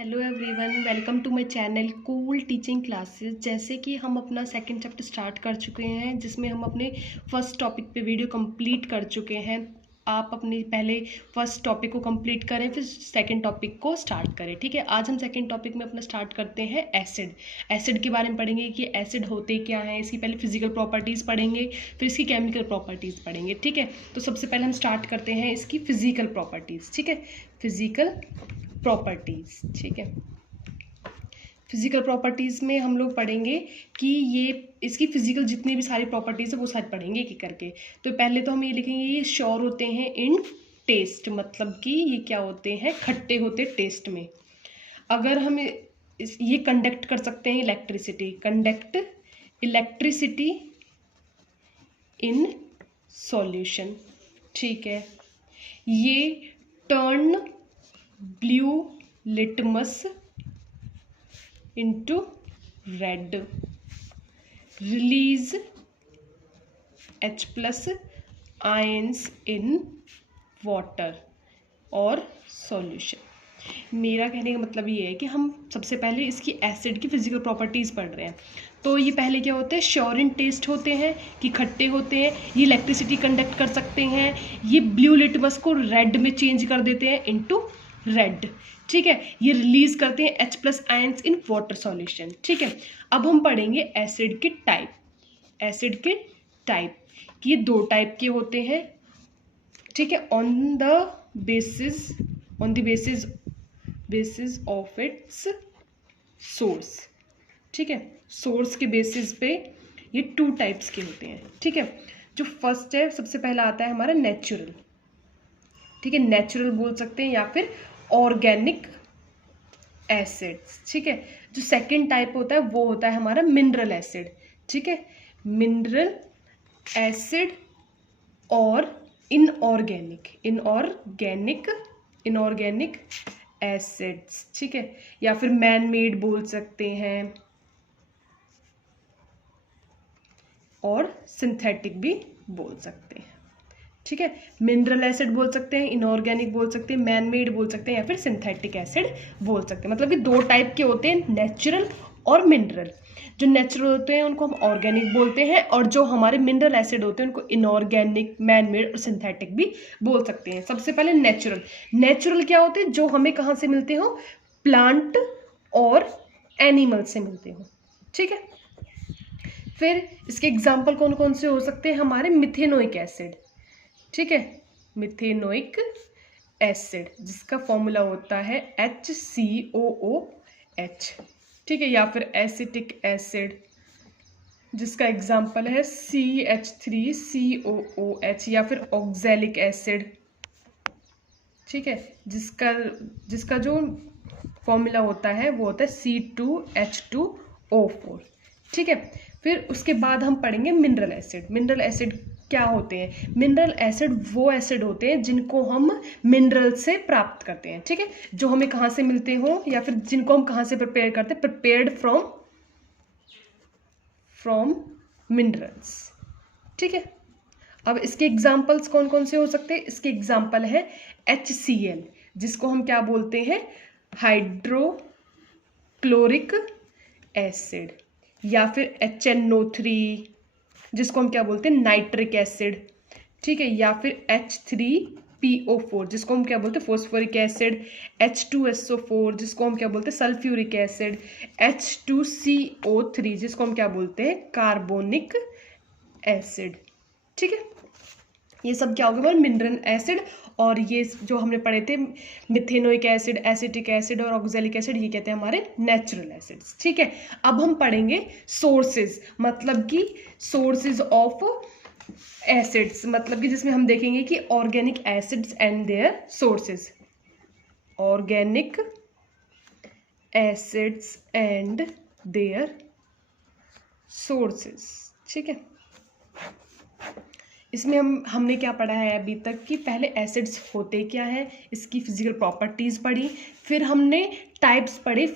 Hello everyone, welcome to my channel cool teaching classes. जैसे कि हम अपना सेकंड चैप्टर स्टार्ट कर चुके हैं, जिसमें हम अपने फर्स्ट टॉपिक पे वीडियो कंप्लीट कर चुके हैं। आप अपने पहले फर्स्ट टॉपिक को कंप्लीट करें, फिर सेकंड टॉपिक को स्टार्ट करें। ठीक है, आज हम सेकंड टॉपिक में अपना स्टार्ट करते हैं एसिड। एसिड के बारे में पढ़ेंगे कि एसिड होते क्या हैं, इसकी पहले फिजिकल प्रॉपर्टीज़ पढ़ेंगे, फिर इसकी केमिकल प्रॉपर्टीज़ पढ़ेंगे। ठीक है, तो सबसे पहले हम स्टार्ट करते हैं इसकी फिजिकल प्रॉपर्टीज़। ठीक है, फिजिकल प्रॉपर्टीज़। ठीक है, फिजिकल प्रॉपर्टीज़ में हम लोग पढ़ेंगे कि ये इसकी फिजिकल जितनी भी सारी प्रॉपर्टीज़ है वो सारी पढ़ेंगे कि करके। तो पहले तो हम ये लिखेंगे, ये श्योर होते हैं इन टेस्ट, मतलब कि ये क्या होते हैं, खट्टे होते टेस्ट में। अगर हम ये कंडक्ट कर सकते हैं electricity, conduct electricity in solution. ठीक है, ये turn blue litmus into red, release H plus ions in water और सॉल्यूशन। मेरा कहने का मतलब ये है कि हम सबसे पहले इसकी एसिड की फिजिकल प्रॉपर्टीज़ पढ़ रहे हैं। तो ये पहले क्या होते हैं, श्योर इन टेस्ट होते हैं कि खट्टे होते हैं, ये इलेक्ट्रिसिटी कंडक्ट कर सकते हैं, ये ब्लू लिटमस को रेड में चेंज कर देते हैं इनटू रेड। ठीक है, ये रिलीज करते हैं H plus ions in water solution. ठीक है, अब हम पढ़ेंगे एसिड के टाइप। एसिड के टाइप ये दो टाइप के होते हैं। ठीक है, on the basis of its source. ठीक है, सोर्स के बेसिस पे ये टू टाइप्स के होते हैं। ठीक है, जो फर्स्ट है, सबसे पहला आता है हमारा नेचुरल। ठीक है, नेचुरल बोल सकते हैं या फिर ऑर्गेनिक एसिड्स। ठीक है, जो सेकंड टाइप होता है वो होता है हमारा मिनरल एसिड। ठीक है, मिनरल एसिड और इनऑर्गेनिक एसिड्स। ठीक है, या फिर मैन मेड बोल सकते हैं और सिंथेटिक भी बोल सकते हैं। ठीक है, मिनरल एसिड बोल सकते हैं, इनऑर्गेनिक बोल सकते हैं, मैन मेड बोल सकते हैं या फिर सिंथेटिक एसिड बोल सकते हैं। मतलब कि दो टाइप के होते हैं, नेचुरल और मिनरल। जो नेचुरल होते हैं उनको हम ऑर्गेनिक बोलते हैं, और जो हमारे मिनरल एसिड होते हैं उनको इनऑर्गेनिक, मैन मेड और सिंथेटिक भी बोल सकते हैं। सबसे पहले नेचुरल क्या होते हैं, जो हमें कहाँ से मिलते हो, प्लांट और एनिमल से मिलते हो। ठीक है, फिर इसके एग्जाम्पल कौन कौन से हो सकते हैं, हमारे मिथेनोइक एसिड। ठीक है, मिथेनोइक एसिड जिसका फॉर्मूला होता है HCOOH। ठीक है, या फिर एसिटिक एसिड जिसका एग्जाम्पल है CH3COOH, या फिर ऑक्सैलिक एसिड। ठीक है, जिसका जो फॉर्मूला होता है वो होता है C2H2O4। ठीक है, फिर उसके बाद हम पढ़ेंगे मिनरल एसिड। मिनरल एसिड क्या होते हैं, मिनरल एसिड वो एसिड होते हैं जिनको हम मिनरल से प्राप्त करते हैं। ठीक है, जो हमें कहाँ से मिलते हो या फिर जिनको हम कहाँ से प्रिपेयर करते हैं, प्रिपेयर्ड फ्रॉम मिनरल्स। ठीक है, अब इसके एग्जाम्पल्स कौन कौन से हो सकते हैं, इसके एग्जाम्पल है HCl जिसको हम क्या बोलते हैं, हाइड्रोक्लोरिक एसिड, या फिर HNO3 जिसको हम क्या बोलते हैं, नाइट्रिक एसिड। ठीक है, या फिर H3PO4 जिसको हम क्या बोलते हैं, फॉस्फोरिक एसिड, H2SO4 जिसको हम क्या बोलते हैं, सल्फ्यूरिक एसिड, H2CO3 जिसको हम क्या बोलते हैं, कार्बोनिक एसिड। ठीक है, ये सब क्या होगा, मिनरल एसिड। और ये जो हमने पढ़े थे, मिथेनोइक एसिड, एसिटिक एसिड और ऑक्सैलिक एसिड, ये कहते हैं हमारे नेचुरल एसिड्स। ठीक है, अब हम पढ़ेंगे सोर्सेज, मतलब कि सोर्सेज ऑफ एसिड्स, मतलब कि जिसमें हम देखेंगे कि organic acids and their sources, organic acids and their sources. ठीक है, इसमें हमने क्या पढ़ा है अभी तक कि पहले एसिड्स होते क्या है, इसकी फिजिकल प्रॉपर्टीज़ पढ़ी, फिर हमने टाइप्स पढ़े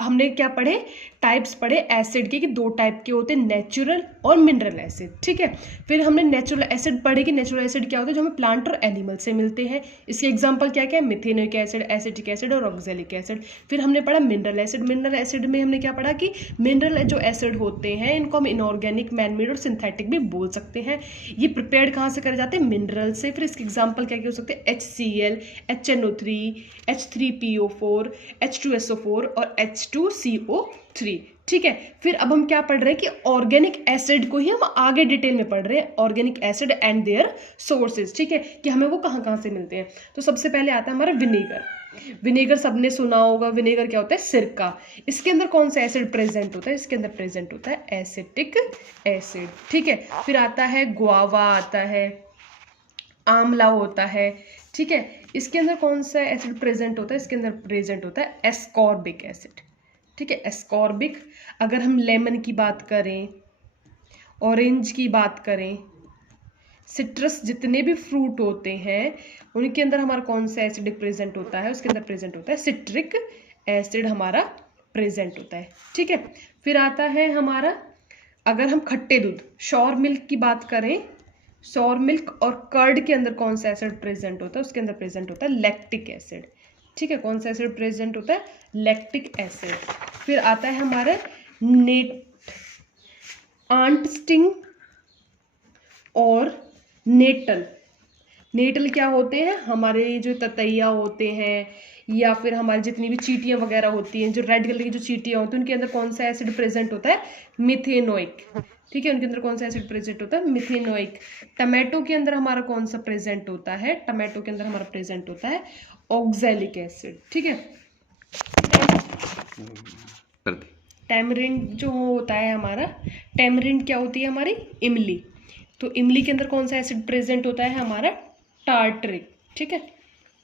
हमने क्या पढ़े, टाइप्स पढ़े एसिड के कि 2 टाइप के होते हैं, नेचुरल और मिनरल एसिड। ठीक है, फिर हमने नेचुरल एसिड पढ़े कि नेचुरल एसिड क्या होता है, जो हमें प्लांट और एनिमल से मिलते हैं। इसके एग्जांपल क्या क्या है, मिथेनोइक एसिड, एसिटिक एसिड और ऑक्जेलिक एसिड। फिर हमने पढ़ा मिनरल एसिड। मिनरल एसिड में हमने क्या पढ़ा कि मिनरल जो एसिड होते हैं इनको हम इनऑर्गेनिक, मैनमेड और सिंथेटिक भी बोल सकते हैं। ये प्रिपेयर्ड कहाँ से करे जाते हैं, मिनरल से। फिर इसके एग्जाम्पल क्या क्या हो सकते हैं, HCl, HNO3, H3PO4, H2SO4 और H2CO3। ठीक है, फिर अब हम क्या पढ़ रहे हैं कि ऑर्गेनिक एसिड को ही हम आगे डिटेल में पढ़ रहे हैं, organic acid and their sources. ठीक है, कि हमें वो कहाँ कहाँ से मिलते हैं। तो सबसे पहले आता है हमारा विनेगर। विनेगर सबने सुना होगा, विनेगर क्या होता है, सिरका। इसके अंदर कौन सा एसिड प्रेजेंट होता है, इसके अंदर प्रेजेंट होता है एसिटिक एसिड। ठीक है, फिर आता है गुआवा, आता है आंवला होता है। ठीक है, इसके अंदर कौन सा एसिड प्रेजेंट होता है, इसके अंदर प्रेजेंट होता है एस्कॉर्बिक एसिड। ठीक है, एस्कॉर्बिक। अगर हम लेमन की बात करें, ऑरेंज की बात करें, सिट्रस, जितने भी फ्रूट होते हैं उनके अंदर हमारा कौन सा एसिड प्रेजेंट होता है, उसके अंदर प्रेजेंट होता है सिट्रिक एसिड हमारा प्रेजेंट होता है। ठीक है, फिर आता है हमारा, अगर हम खट्टे दूध, श्योर मिल्क की बात करें, श्योर मिल्क और कर्ड के अंदर कौन सा एसिड प्रेजेंट होता है, उसके अंदर प्रेजेंट होता है लैक्टिक एसिड। ठीक है, कौन सा एसिड प्रेजेंट होता है, लैक्टिक एसिड। फिर आता है हमारे आंट स्टिंग और नेटल। नेटल क्या होते हैं, हमारे जो ततैया होते हैं या फिर हमारी जितनी भी चींटियां वगैरह होती हैं, जो रेड कलर की जो चींटियां होती हैं, उनके अंदर कौन सा एसिड प्रेजेंट होता है, मिथेनोइक। ठीक है, उनके अंदर कौन सा एसिड प्रेजेंट होता है, मिथेनोइक। टमाटो के अंदर हमारा कौन सा प्रेजेंट होता है, टमाटो के अंदर हमारा प्रेजेंट होता है ऑक्सैलिक एसिड। ठीक है, टैमरिंड जो होता है हमारा, टैमरिंड क्या होती है हमारी, इमली। तो इमली के अंदर कौन सा एसिड प्रेजेंट होता है हमारा, टार्टरिक। ठीक है,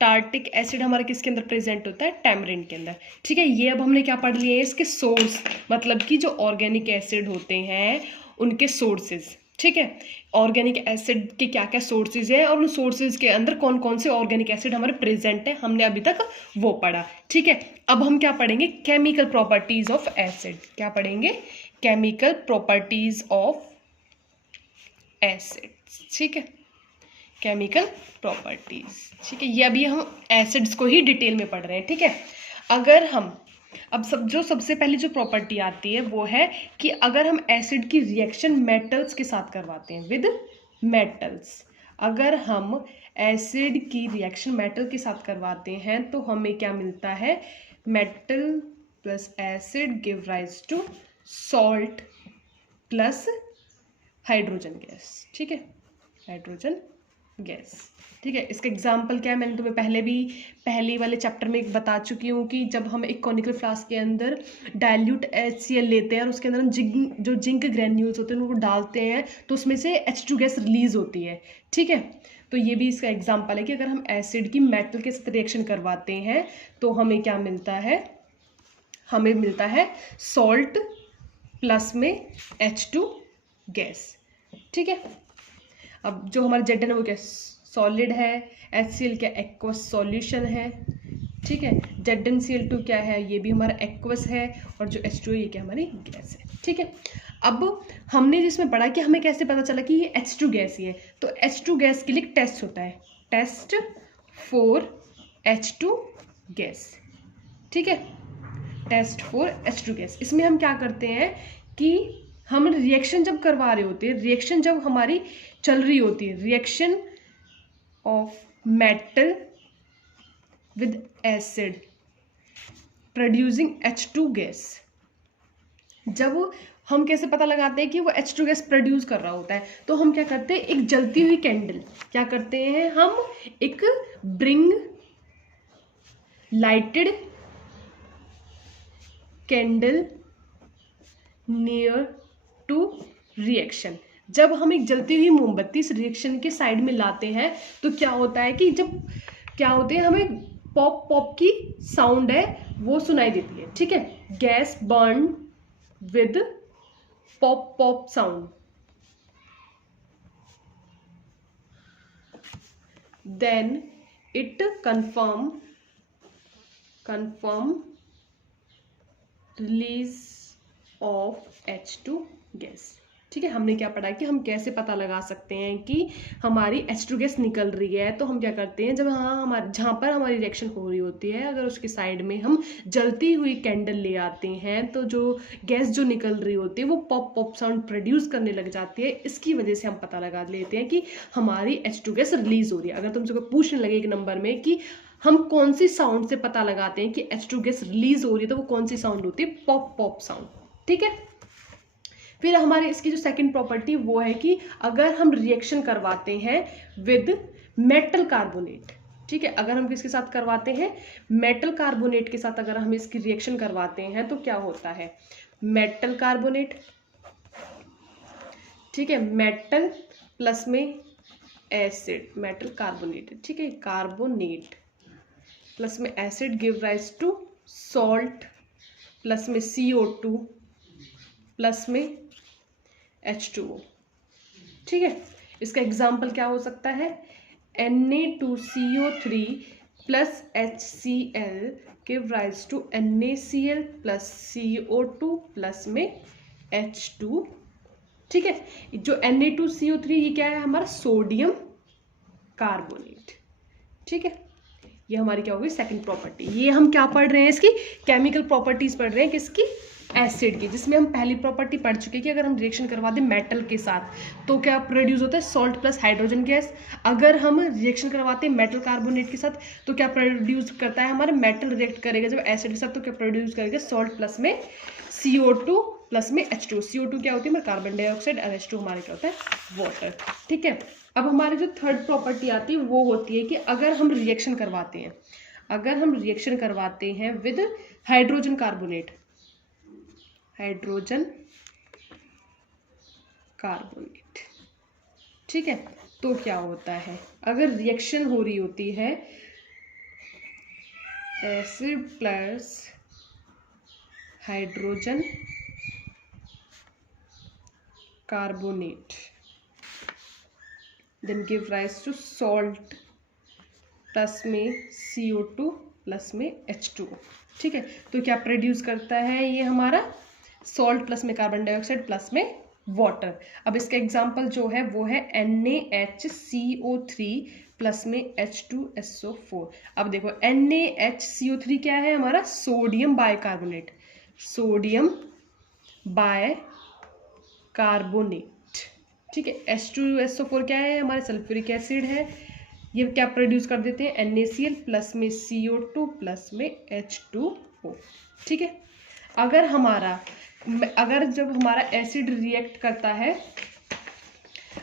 टार्टिक एसिड हमारा किसके अंदर प्रेजेंट होता है, टैमरिंड के अंदर। ठीक है, ये अब हमने क्या पढ़ लिया है, इसके सोर्स, मतलब कि जो ऑर्गेनिक एसिड होते हैं उनके सोर्सेज। ठीक है, ऑर्गेनिक एसिड के क्या क्या सोर्सेज है और उन सोर्सेज के अंदर कौन कौन से ऑर्गेनिक एसिड हमारे प्रेजेंट है, हमने अभी तक वो पढ़ा। ठीक है, अब हम क्या पढ़ेंगे, केमिकल प्रॉपर्टीज ऑफ एसिड। क्या पढ़ेंगे, केमिकल प्रॉपर्टीज ऑफ एसिड्स। ठीक है, केमिकल प्रॉपर्टीज। ठीक है, ये अभी हम एसिड्स को ही डिटेल में पढ़ रहे हैं। ठीक है, अगर हम अब सबसे पहली जो प्रॉपर्टी आती है वो है कि अगर हम एसिड की रिएक्शन मेटल्स के साथ करवाते हैं, विद मेटल्स, अगर हम एसिड की रिएक्शन मेटल के साथ करवाते हैं तो हमें क्या मिलता है, metal plus acid give rise to salt plus hydrogen gas. ठीक है, हाइड्रोजन गैस। ठीक है, इसका एग्जाम्पल क्या है, मैंने तुम्हें पहले वाले चैप्टर में बता चुकी हूँ कि जब हम एक कॉनिकल फ्लास्क के अंदर डाइल्यूट HCl लेते हैं और उसके अंदर हम जो जिंक ग्रेन्यूल्स होते हैं उनको डालते हैं तो उसमें से H2 गैस रिलीज होती है। ठीक है, तो ये भी इसका एग्जाम्पल है कि अगर हम एसिड की मेटल के साथ रिएक्शन करवाते हैं तो हमें क्या मिलता है, हमें मिलता है सॉल्ट प्लस में H2 गैस। ठीक है, अब जो हमारा Zn है वो क्या सॉलिड है, HCl क्या एक्वस सॉल्यूशन है। ठीक है, ZnCl2 क्या है, ये भी हमारा एक्वस है, और जो H2 है ये क्या हमारी गैस है। ठीक है, अब हमने जिसमें पढ़ा कि हमें कैसे पता चला कि ये H2 गैस ही है, तो H2 गैस के लिए टेस्ट होता है, टेस्ट फॉर H2 गैस। ठीक है, टेस्ट फॉर H2 गैस। इसमें हम क्या करते हैं कि हम रिएक्शन जब करवा रहे होते हैं, रिएक्शन जब हमारी चल रही होती है, reaction of metal with acid producing H2 gas, जब हम कैसे पता लगाते हैं कि वो H2 गैस प्रोड्यूस कर रहा होता है, तो हम क्या करते हैं, एक जलती हुई कैंडल, क्या करते हैं हम, एक bring lighted candle near to reaction. जब हम एक जलती हुई मोमबत्ती इस रिएक्शन के साइड में लाते हैं तो क्या होता है कि जब क्या होते हैं, हमें पॉप पॉप की साउंड है वो सुनाई देती है। ठीक है, gas burn with pop pop sound, then it confirm release of H2 gas. ठीक है, हमने क्या पढ़ा कि हम कैसे पता लगा सकते हैं कि हमारी H2 गैस निकल रही है। तो हम क्या करते हैं, जब हमारे जहाँ पर हमारी रिएक्शन हो रही होती है, अगर उसके साइड में हम जलती हुई कैंडल ले आते हैं तो जो गैस जो निकल रही होती है वो पॉप पॉप साउंड प्रोड्यूस करने लग जाती है। इसकी वजह से हम पता लगा लेते हैं कि हमारी H2 गैस रिलीज हो रही है। अगर तुमसे कोई पूछने लगे एक नंबर में कि हम कौन सी साउंड से पता लगाते हैं कि H2 गैस रिलीज हो रही है, तो वो कौन सी साउंड होती है? Pop pop sound. ठीक है, फिर हमारे इसकी जो सेकंड प्रॉपर्टी वो है कि अगर हम रिएक्शन करवाते हैं विद मेटल कार्बोनेट, ठीक है, अगर हम किसके साथ करवाते हैं? मेटल कार्बोनेट के साथ अगर हम इसकी रिएक्शन करवाते हैं तो क्या होता है? मेटल कार्बोनेट, ठीक है, मेटल प्लस में एसिड, मेटल कार्बोनेट, ठीक है, कार्बोनेट प्लस में acid give rise to salt plus में CO2 प्लस में H2O। ठीक है, इसका एग्जाम्पल क्या हो सकता है? Na2CO3 plus HCl give rise to NaCl plus CO2 plus में H2। ठीक है, जो Na2CO3 ये क्या है? हमारा सोडियम कार्बोनेट। ठीक है, ये हमारी क्या होगी? Second property. ये हम क्या पढ़ रहे हैं? इसकी केमिकल प्रॉपर्टीज पढ़ रहे हैं, किसकी? एसिड की, जिसमें हम पहली प्रॉपर्टी पढ़ चुके हैं कि अगर हम रिएक्शन करवा दें मेटल के साथ तो क्या प्रोड्यूस होता है? Salt plus hydrogen gas. अगर हम रिएक्शन करवाते हैं मेटल कार्बोनेट के साथ तो क्या प्रोड्यूस करता है? हमारे मेटल रिएक्ट करेगा जब एसिड के साथ तो क्या प्रोड्यूस करेगा? सॉल्ट प्लस में CO2 प्लस में H2। CO2 क्या होती है? हमारे कार्बन डाइऑक्साइड, और H2 हमारे क्या होता है? वाटर। ठीक है, अब हमारी जो थर्ड प्रॉपर्टी आती है वो होती है कि अगर हम रिएक्शन करवाते हैं, अगर हम रिएक्शन करवाते हैं with hydrogen carbonate, hydrogen carbonate, ठीक है, तो क्या होता है? अगर रिएक्शन हो रही होती है acid plus hydrogen carbonate then give rise to salt plus में CO2 प्लस में H2O। ठीक है, तो क्या प्रोड्यूस करता है? ये हमारा सॉल्ट प्लस में कार्बन डाइऑक्साइड प्लस में वाटर। अब इसका एग्जांपल जो है वो है NaHCO3 प्लस में H2SO4। अब देखो NaHCO3 क्या है? हमारा सोडियम बाइकार्बोनेट, सोडियम बाइकार्बोनेट। ठीक है, H2SO4 क्या है? हमारे सल्फ्यूरिक एसिड है। ये क्या प्रोड्यूस कर देते हैं? NaCl प्लस में CO2 प्लस में H2O। ठीक है, अगर जब हमारा एसिड रिएक्ट करता है,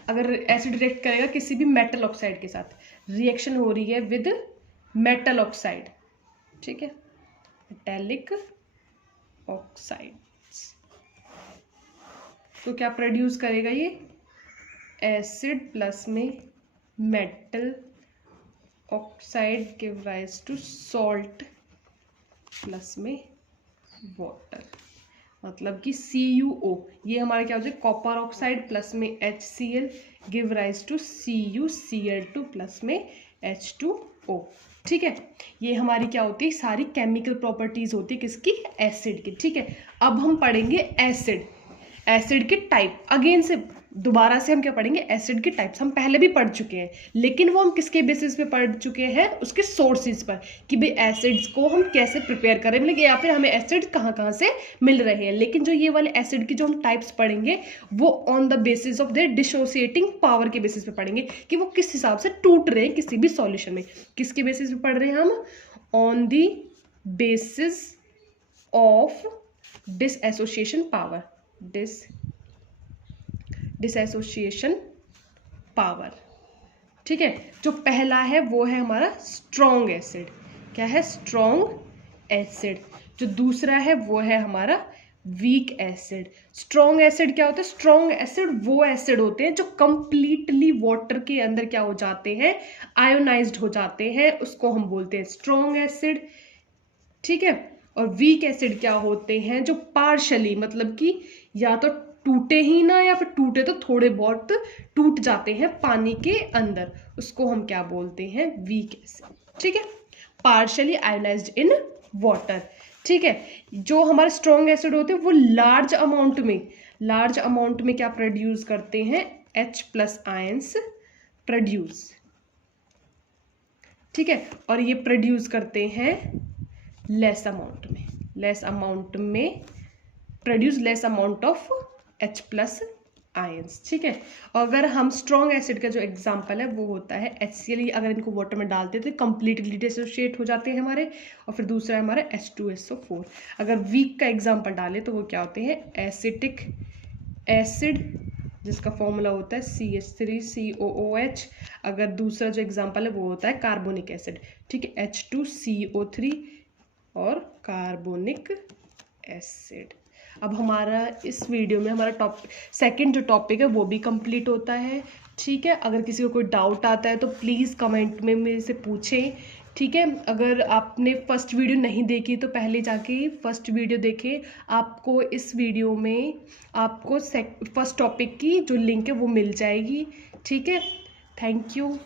अगर एसिड रिएक्ट करेगा किसी भी मेटल ऑक्साइड के साथ, रिएक्शन हो रही है विद मेटल ऑक्साइड, ठीक है, मेटेलिक ऑक्साइड, तो क्या प्रोड्यूस करेगा? ये एसिड प्लस में metal oxide give rise to salt plus में वाटर, मतलब कि CuO। ये हमारा क्या हो जाए? कॉपर ऑक्साइड प्लस में HCl give rise to CuCl2 plus में H2O। ठीक है, ये हमारी क्या होती है? सारी केमिकल प्रॉपर्टीज होती है किसकी? एसिड की। ठीक है, अब हम पढ़ेंगे एसिड, एसिड के टाइप। अगेन से दोबारा से हम क्या पढ़ेंगे? एसिड के टाइप्स। हम पहले भी पढ़ चुके हैं, लेकिन वो हम किसके बेसिस पे पढ़ चुके हैं? उसके सोर्सेज पर, कि भाई एसिड्स को हम कैसे प्रिपेयर करें, मतलब या फिर हमें एसिड कहाँ कहाँ से मिल रहे हैं। लेकिन जो ये वाले एसिड की जो हम टाइप्स पढ़ेंगे वो on the basis of their dissociating power के बेसिस पे पढ़ेंगे, कि वो किस हिसाब से टूट रहे हैं किसी भी सॉल्यूशन में। किसके बेसिस पे पढ़ रहे हैं हम? On the basis of dissociation power, dissociation power. ठीक है, जो पहला है वो है हमारा स्ट्रॉन्ग एसिड। क्या है? Strong acid. जो दूसरा है वो है हमारा वीक एसिड। स्ट्रॉन्ग एसिड क्या होता है? स्ट्रॉन्ग एसिड वो एसिड होते हैं जो कंप्लीटली वाटर के अंदर क्या हो जाते हैं? आयोनाइज्ड हो जाते हैं, उसको हम बोलते हैं स्ट्रॉन्ग एसिड। ठीक है, और वीक एसिड क्या होते हैं? जो पार्शली, मतलब कि या तो टूटे ही ना, या फिर टूटे तो थोड़े बहुत टूट जाते हैं पानी के अंदर, उसको हम क्या बोलते हैं? Weak acid. ठीक है, पार्शली आयोनाइज्ड इन वाटर। ठीक है। जो हमारे स्ट्रॉन्ग एसिड होते हैं वो लार्ज अमाउंट में क्या प्रोड्यूस करते हैं, H+ आयंस प्रोड्यूस, ठीक है। और ये प्रोड्यूस करते हैं लेस अमाउंट में produce less amount of H+ ions, ठीक है। और अगर हम स्ट्रॉन्ग एसिड का जो एग्जांपल है वो होता है HCl, अगर इनको वाटर में डालते हैं तो कंप्लीटली डिसोशिएट हो जाते हैं हमारे। और फिर दूसरा है हमारा H2SO4। अगर वीक का एग्जांपल डालें तो वो क्या होते हैं, एसिटिक एसिड जिसका फॉर्मूला होता है CH3COOH। अगर दूसरा जो एग्जांपल है वो होता है कार्बोनिक एसिड, ठीक है, H2CO3 और कार्बोनिक एसिड। अब हमारा इस वीडियो में हमारा सेकंड जो टॉपिक है वो भी कंप्लीट होता है, ठीक है। अगर किसी को कोई डाउट आता है तो प्लीज़ कमेंट में मेरे से पूछें, ठीक है। अगर आपने फर्स्ट वीडियो नहीं देखी तो पहले जाके फर्स्ट वीडियो देखें, आपको इस वीडियो में आपको फर्स्ट टॉपिक की जो लिंक है वो मिल जाएगी, ठीक है। Thank you.